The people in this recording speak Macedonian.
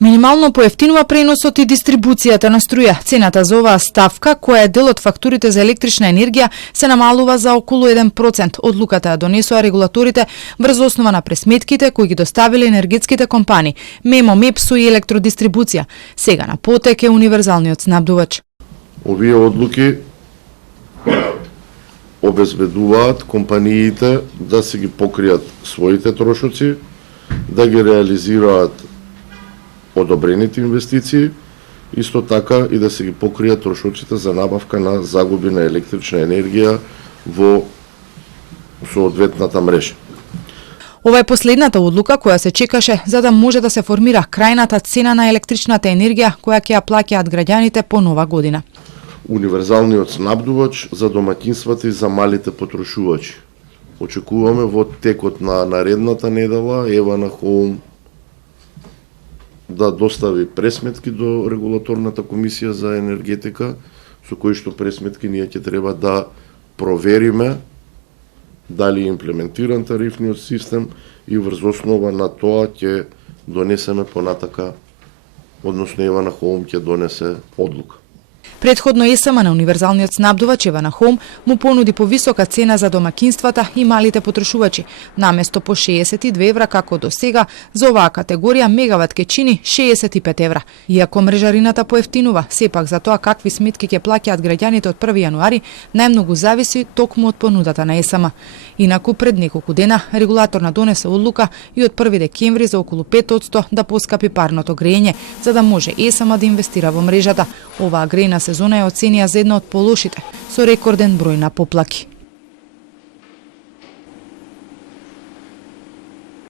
Минимално поевтинува преносот и дистрибуцијата на струја. Цената за оваа ставка, која е дел од фактурите за електрична енергија, се намалува за околу 1%. Одлуката ја донесоа регулаторите врз основа на пресметките кои ги доставиле енергетските компании, МЕМО, МЕПСО и електродистрибуција. Сега на потек е универзалниот снабдувач. Овие одлуки обезбедуваат компаниите да се ги покријат своите трошоци, да ги реализираат одобрените инвестиции, исто така и да се ги покријат трошоците за набавка на загуби на електрична енергија во соодветната мрежа. Ова е последната одлука која се чекаше за да може да се формира крајната цена на електричната енергија која ќе ја плаќаат граѓаните по нова година. Универзалниот снабдувач за домаќинствата и за малите потрошувачи. Очекуваме во текот на наредната недела Евана Хоум да достави пресметки до регулаторната комисија за енергетика, со кои што пресметки ние ќе треба да провериме дали е имплементиран тарифниот систем и врз основа на тоа ќе донесеме понатака, односно Евана Хоум ќе донесе одлука. Предходно ЕСМ на универзалниот снабдувач Евана Хоум му понуди повисока цена за домакинствата и малите потрошувачи, наместо по 62 евра како до сега, за оваа категорија мегават ќе чини 65 евра. Иако мрежарината поевтинува, сепак за тоа какви сметки ќе плаќаат граѓаните од 1 јануари, најмногу зависи токму од понудата на ЕСМ. Инаку пред неколку дена регулаторна донесе одлука и од 1 декември за околу 5% да поскапи парното грејење, за да може ЕСМ да инвестира во мрежата. Оваа грејна сезона е оценија за една од полошите, со рекорден број на поплаки.